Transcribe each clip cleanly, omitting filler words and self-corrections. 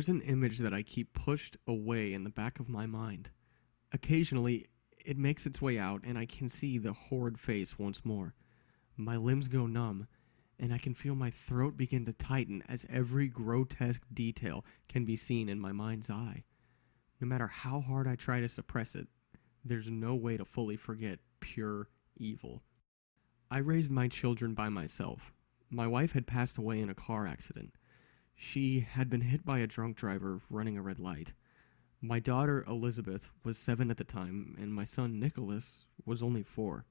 There's an image that I keep pushed away in the back of my mind. Occasionally, it makes its way out, and I can see the horrid face once more. My limbs go numb, and I can feel my throat begin to tighten as every grotesque detail can be seen in my mind's eye. No matter how hard I try to suppress it, there's no way to fully forget pure evil. I raised my children by myself. My wife had passed away in a car accident. She had been hit by a drunk driver running a red light. My daughter, Elizabeth, was 7 at the time, and my son, Nicholas, was only 4.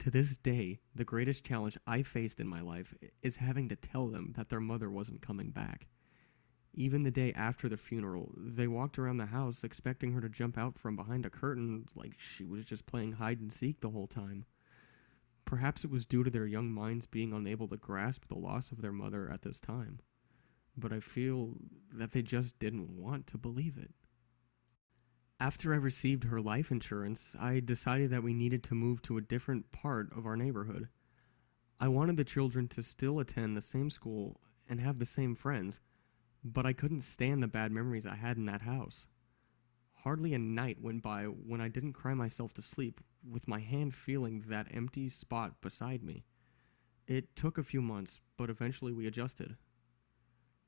To this day, the greatest challenge I faced in my life is having to tell them that their mother wasn't coming back. Even the day after the funeral, they walked around the house expecting her to jump out from behind a curtain like she was just playing hide and seek the whole time. Perhaps it was due to their young minds being unable to grasp the loss of their mother at this time. But I feel that they just didn't want to believe it. After I received her life insurance, I decided that we needed to move to a different part of our neighborhood. I wanted the children to still attend the same school and have the same friends, but I couldn't stand the bad memories I had in that house. Hardly a night went by when I didn't cry myself to sleep with my hand feeling that empty spot beside me. It took a few months, but eventually we adjusted.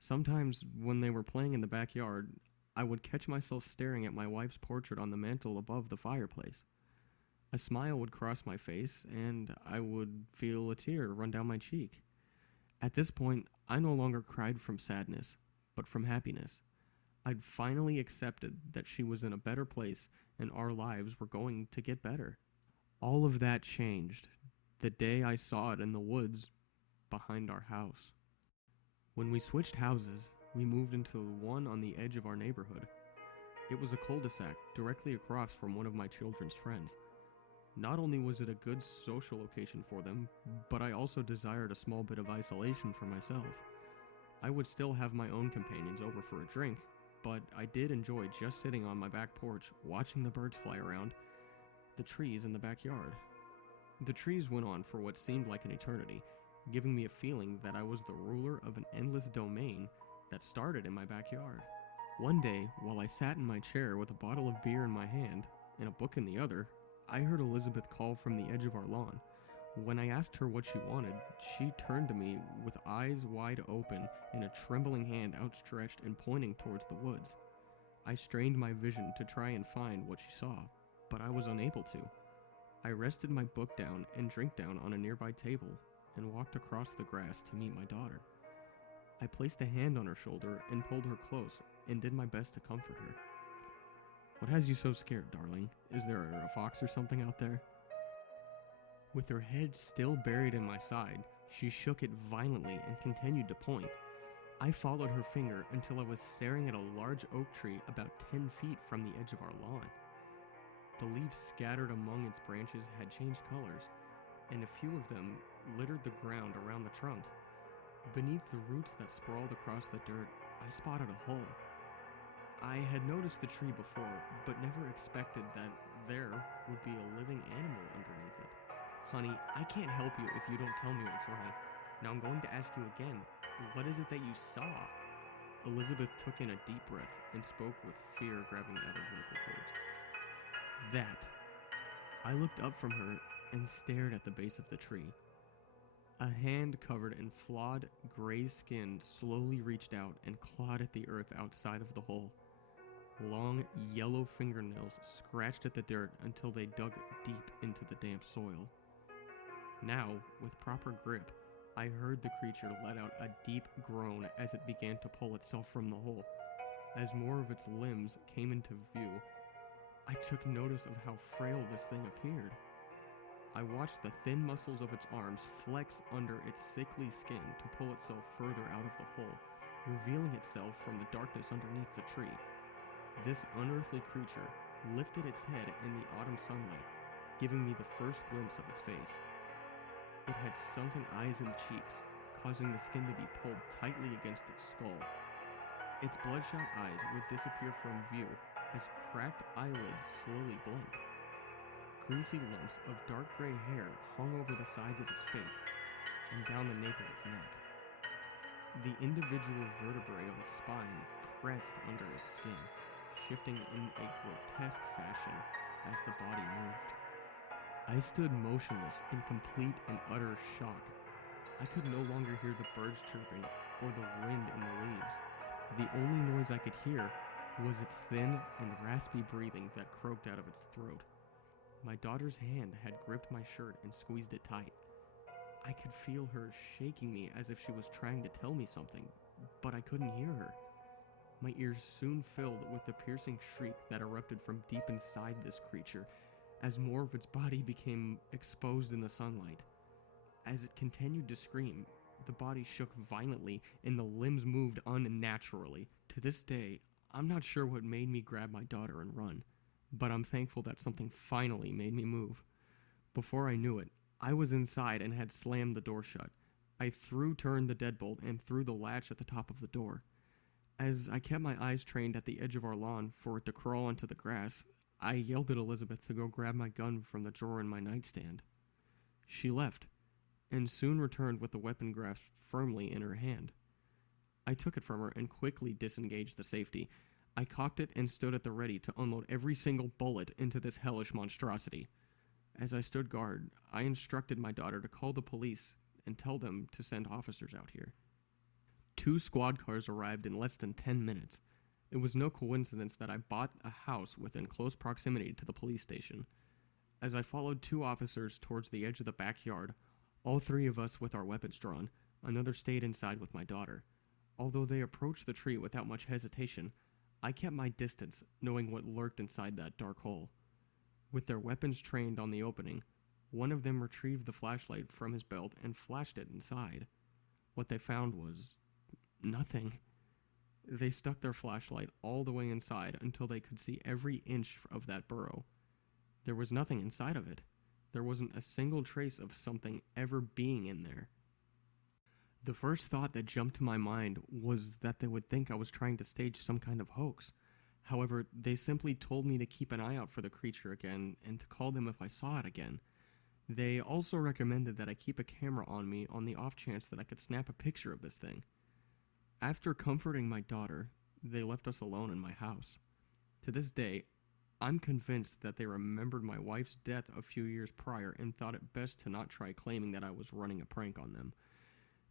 Sometimes, when they were playing in the backyard, I would catch myself staring at my wife's portrait on the mantel above the fireplace. A smile would cross my face, and I would feel a tear run down my cheek. At this point, I no longer cried from sadness, but from happiness. I'd finally accepted that she was in a better place and our lives were going to get better. All of that changed the day I saw it in the woods behind our house. When we switched houses, we moved into one on the edge of our neighborhood. It was a cul-de-sac directly across from one of my children's friends. Not only was it a good social location for them, but I also desired a small bit of isolation for myself. I would still have my own companions over for a drink, but I did enjoy just sitting on my back porch, watching the birds fly around the trees in the backyard. The trees went on for what seemed like an eternity, giving me a feeling that I was the ruler of an endless domain that started in my backyard. One day, while I sat in my chair with a bottle of beer in my hand and a book in the other, I heard Elizabeth call from the edge of our lawn. When I asked her what she wanted, she turned to me with eyes wide open and a trembling hand outstretched and pointing towards the woods. I strained my vision to try and find what she saw, but I was unable to. I rested my book down and drink down on a nearby table and walked across the grass to meet my daughter. I placed a hand on her shoulder and pulled her close and did my best to comfort her. "What has you so scared, darling? Is there a fox or something out there?" With her head still buried in my side, she shook it violently and continued to point. I followed her finger until I was staring at a large oak tree about 10 feet from the edge of our lawn. The leaves scattered among its branches had changed colors, and a few of them littered the ground around the trunk. Beneath the roots that sprawled across the dirt, I spotted a hole. I had noticed the tree before, but never expected that there would be a living animal underneath it. "Honey, I can't help you if you don't tell me what's wrong. Now I'm going to ask you again, what is it that you saw?" Elizabeth took in a deep breath and spoke with fear grabbing at her vocal cords. "That." I looked up from her and stared at the base of the tree. A hand covered in flawed gray skin slowly reached out and clawed at the earth outside of the hole. Long, yellow fingernails scratched at the dirt until they dug deep into the damp soil. Now, with proper grip, I heard the creature let out a deep groan as it began to pull itself from the hole. As more of its limbs came into view, I took notice of how frail this thing appeared. I watched the thin muscles of its arms flex under its sickly skin to pull itself further out of the hole, revealing itself from the darkness underneath the tree. This unearthly creature lifted its head in the autumn sunlight, giving me the first glimpse of its face. It had sunken eyes and cheeks, causing the skin to be pulled tightly against its skull. Its bloodshot eyes would disappear from view as cracked eyelids slowly blinked. Greasy lumps of dark gray hair hung over the sides of its face and down the nape of its neck. The individual vertebrae of its spine pressed under its skin, shifting in a grotesque fashion as the body moved. I stood motionless in complete and utter shock. I could no longer hear the birds chirping or the wind in the leaves. The only noise I could hear was its thin and raspy breathing that croaked out of its throat. My daughter's hand had gripped my shirt and squeezed it tight. I could feel her shaking me as if she was trying to tell me something, but I couldn't hear her. My ears soon filled with the piercing shriek that erupted from deep inside this creature as more of its body became exposed in the sunlight. As it continued to scream, the body shook violently and the limbs moved unnaturally. To this day, I'm not sure what made me grab my daughter and run, but I'm thankful that something finally made me move. Before I knew it, I was inside and had slammed the door shut. I turned the deadbolt and threw the latch at the top of the door. As I kept my eyes trained at the edge of our lawn for it to crawl into the grass, I yelled at Elizabeth to go grab my gun from the drawer in my nightstand. She left, and soon returned with the weapon grasped firmly in her hand. I took it from her and quickly disengaged the safety. I cocked it and stood at the ready to unload every single bullet into this hellish monstrosity. As I stood guard, I instructed my daughter to call the police and tell them to send officers out here. 2 squad cars arrived in less than 10 minutes. It was no coincidence that I bought a house within close proximity to the police station. As I followed 2 officers towards the edge of the backyard, all 3 of us with our weapons drawn, another stayed inside with my daughter. Although they approached the tree without much hesitation, I kept my distance, knowing what lurked inside that dark hole. With their weapons trained on the opening, one of them retrieved the flashlight from his belt and flashed it inside. What they found was nothing. They stuck their flashlight all the way inside until they could see every inch of that burrow. There was nothing inside of it. There wasn't a single trace of something ever being in there. The first thought that jumped to my mind was that they would think I was trying to stage some kind of hoax. However, they simply told me to keep an eye out for the creature again and to call them if I saw it again. They also recommended that I keep a camera on me on the off chance that I could snap a picture of this thing. After comforting my daughter, they left us alone in my house. To this day, I'm convinced that they remembered my wife's death a few years prior and thought it best to not try claiming that I was running a prank on them.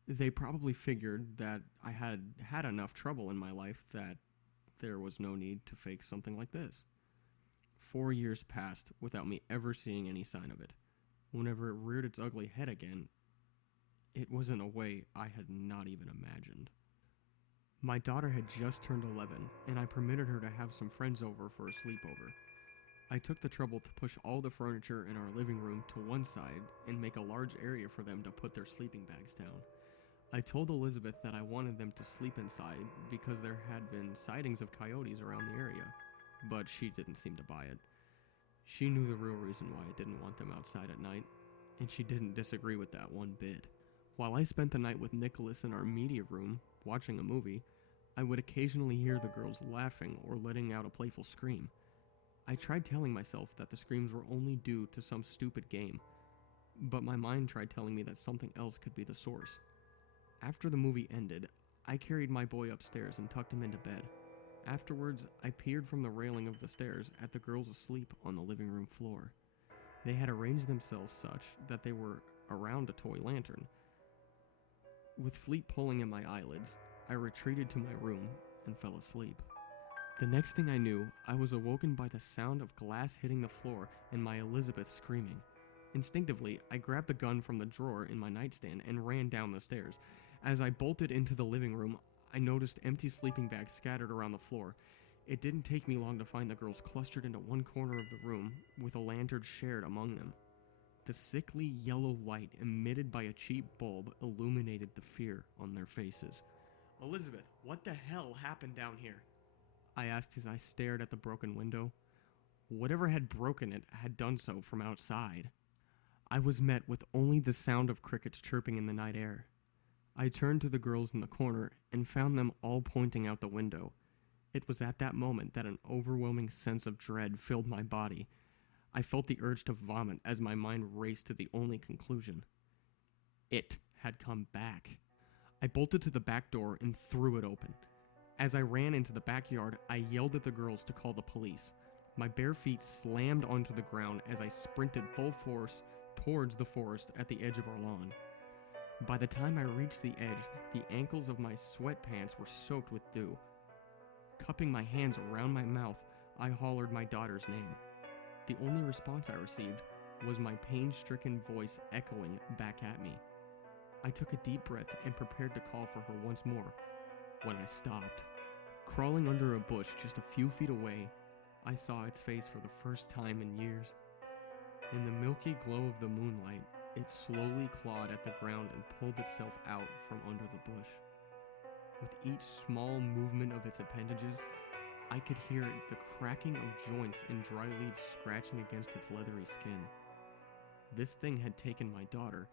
They probably figured that I had had enough trouble in my life that there was no need to fake something like this. 4 years passed without me ever seeing any sign of it. Whenever it reared its ugly head again, it was in a way I had not even imagined. My daughter had just turned 11, and I permitted her to have some friends over for a sleepover. I took the trouble to push all the furniture in our living room to one side and make a large area for them to put their sleeping bags down. I told Elizabeth that I wanted them to sleep inside because there had been sightings of coyotes around the area, but she didn't seem to buy it. She knew the real reason why I didn't want them outside at night, and she didn't disagree with that one bit. While I spent the night with Nicholas in our media room, watching a movie, I would occasionally hear the girls laughing or letting out a playful scream. I tried telling myself that the screams were only due to some stupid game, but my mind tried telling me that something else could be the source. After the movie ended, I carried my boy upstairs and tucked him into bed. Afterwards, I peered from the railing of the stairs at the girls asleep on the living room floor. They had arranged themselves such that they were around a toy lantern. With sleep pulling at my eyelids, I retreated to my room and fell asleep. The next thing I knew, I was awoken by the sound of glass hitting the floor and my Elizabeth screaming. Instinctively, I grabbed the gun from the drawer in my nightstand and ran down the stairs. As I bolted into the living room, I noticed empty sleeping bags scattered around the floor. It didn't take me long to find the girls clustered into one corner of the room, with a lantern shared among them. The sickly yellow light emitted by a cheap bulb illuminated the fear on their faces. "Elizabeth, what the hell happened down here?" I asked as I stared at the broken window. Whatever had broken it had done so from outside. I was met with only the sound of crickets chirping in the night air. I turned to the girls in the corner and found them all pointing out the window. It was at that moment that an overwhelming sense of dread filled my body. I felt the urge to vomit as my mind raced to the only conclusion. It had come back. I bolted to the back door and threw it open. As I ran into the backyard, I yelled at the girls to call the police. My bare feet slammed onto the ground as I sprinted full force towards the forest at the edge of our lawn. By the time I reached the edge, the ankles of my sweatpants were soaked with dew. Cupping my hands around my mouth, I hollered my daughter's name. The only response I received was my pain-stricken voice echoing back at me. I took a deep breath and prepared to call for her once more, when I stopped. Crawling under a bush just a few feet away, I saw its face for the first time in years. In the milky glow of the moonlight, it slowly clawed at the ground and pulled itself out from under the bush. With each small movement of its appendages, I could hear the cracking of joints and dry leaves scratching against its leathery skin. This thing had taken my daughter,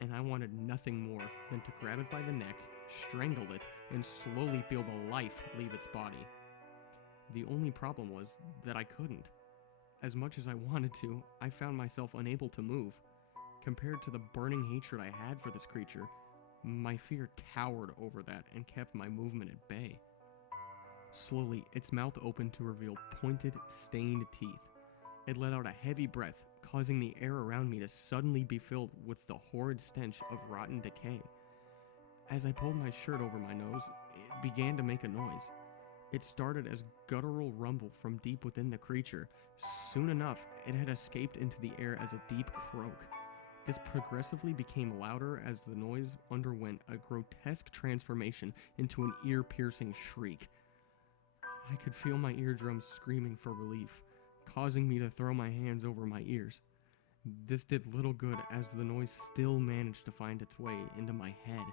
and I wanted nothing more than to grab it by the neck, strangle it, and slowly feel the life leave its body. The only problem was that I couldn't. As much as I wanted to, I found myself unable to move. Compared to the burning hatred I had for this creature, my fear towered over that and kept my movement at bay. Slowly, its mouth opened to reveal pointed, stained teeth. It let out a heavy breath, causing the air around me to suddenly be filled with the horrid stench of rotten decay. As I pulled my shirt over my nose, it began to make a noise. It started as guttural rumble from deep within the creature. Soon enough, it had escaped into the air as a deep croak. This progressively became louder as the noise underwent a grotesque transformation into an ear-piercing shriek. I could feel my eardrums screaming for relief, causing me to throw my hands over my ears. This did little good as the noise still managed to find its way into my head.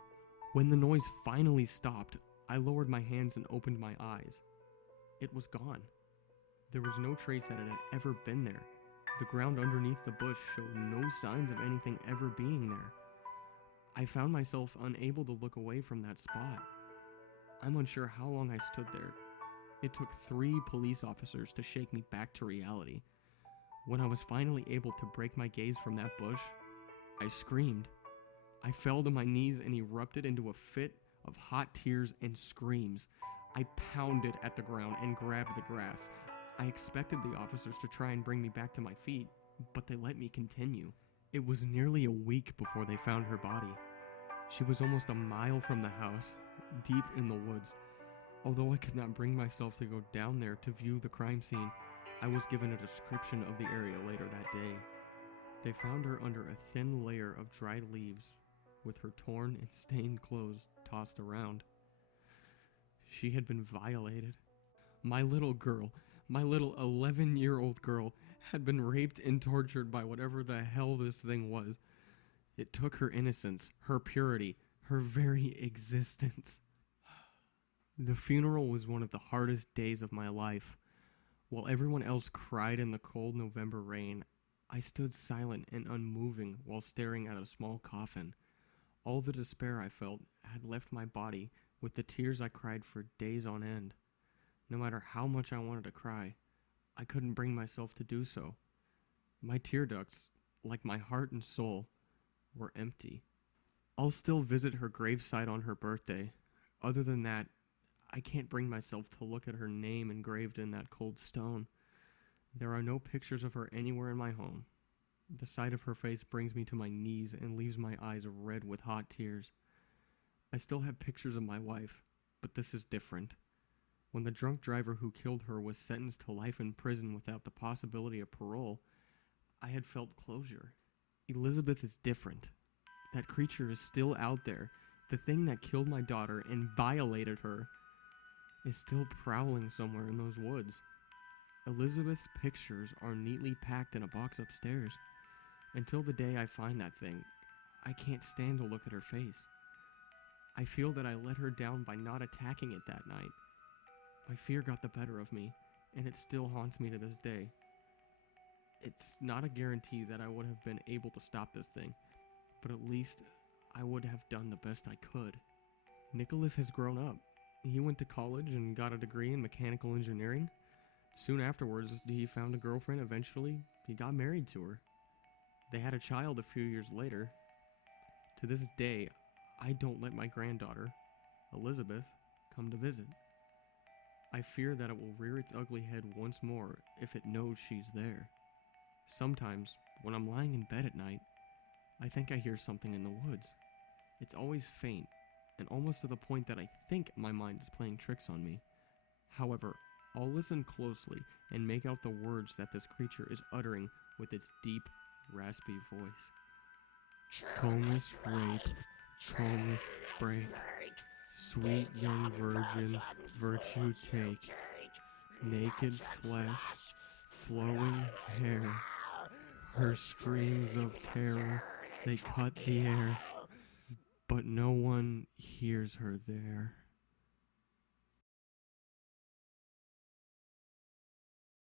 When the noise finally stopped, I lowered my hands and opened my eyes. It was gone. There was no trace that it had ever been there. The ground underneath the bush showed no signs of anything ever being there. I found myself unable to look away from that spot. I'm unsure how long I stood there. It took 3 police officers to shake me back to reality. When I was finally able to break my gaze from that bush, I screamed. I fell to my knees and erupted into a fit of hot tears and screams. I pounded at the ground and grabbed the grass. I expected the officers to try and bring me back to my feet, but they let me continue. It was nearly a week before they found her body. She was almost a mile from the house, deep in the woods. Although I could not bring myself to go down there to view the crime scene, I was given a description of the area later that day. They found her under a thin layer of dried leaves, with her torn and stained clothes tossed around. She had been violated. My little girl, my little 11-year-old girl, had been raped and tortured by whatever the hell this thing was. It took her innocence, her purity, her very existence. The funeral was one of the hardest days of my life. While everyone else cried in the cold November rain, I stood silent and unmoving while staring at a small coffin. All the despair I felt had left my body with the tears I cried for days on end. No matter how much I wanted to cry, I couldn't bring myself to do so. My tear ducts, like my heart and soul, were empty. I'll still visit her gravesite on her birthday. Other than that, I can't bring myself to look at her name engraved in that cold stone. There are no pictures of her anywhere in my home. The sight of her face brings me to my knees and leaves my eyes red with hot tears. I still have pictures of my wife, but this is different. When the drunk driver who killed her was sentenced to life in prison without the possibility of parole, I had felt closure. Elizabeth is different. That creature is still out there. The thing that killed my daughter and violated her is still prowling somewhere in those woods. Elizabeth's pictures are neatly packed in a box upstairs. Until the day I find that thing, I can't stand to look at her face. I feel that I let her down by not attacking it that night. My fear got the better of me, and it still haunts me to this day. It's not a guarantee that I would have been able to stop this thing, but at least I would have done the best I could. Nicholas has grown up. He went to college and got a degree in mechanical engineering. Soon afterwards, he found a girlfriend. Eventually, he got married to her. They had a child a few years later. To this day, I don't let my granddaughter, Elizabeth, come to visit. I fear that it will rear its ugly head once more if it knows she's there. Sometimes, when I'm lying in bed at night, I think I hear something in the woods. It's always faint, and almost to the point that I think my mind is playing tricks on me. However, I'll listen closely and make out the words that this creature is uttering with its deep, raspy voice. Comus rape, Comus break, sweet young virgins virtue take, naked flesh, flowing hair, her screams of terror, they cut the air, but no one hears her there.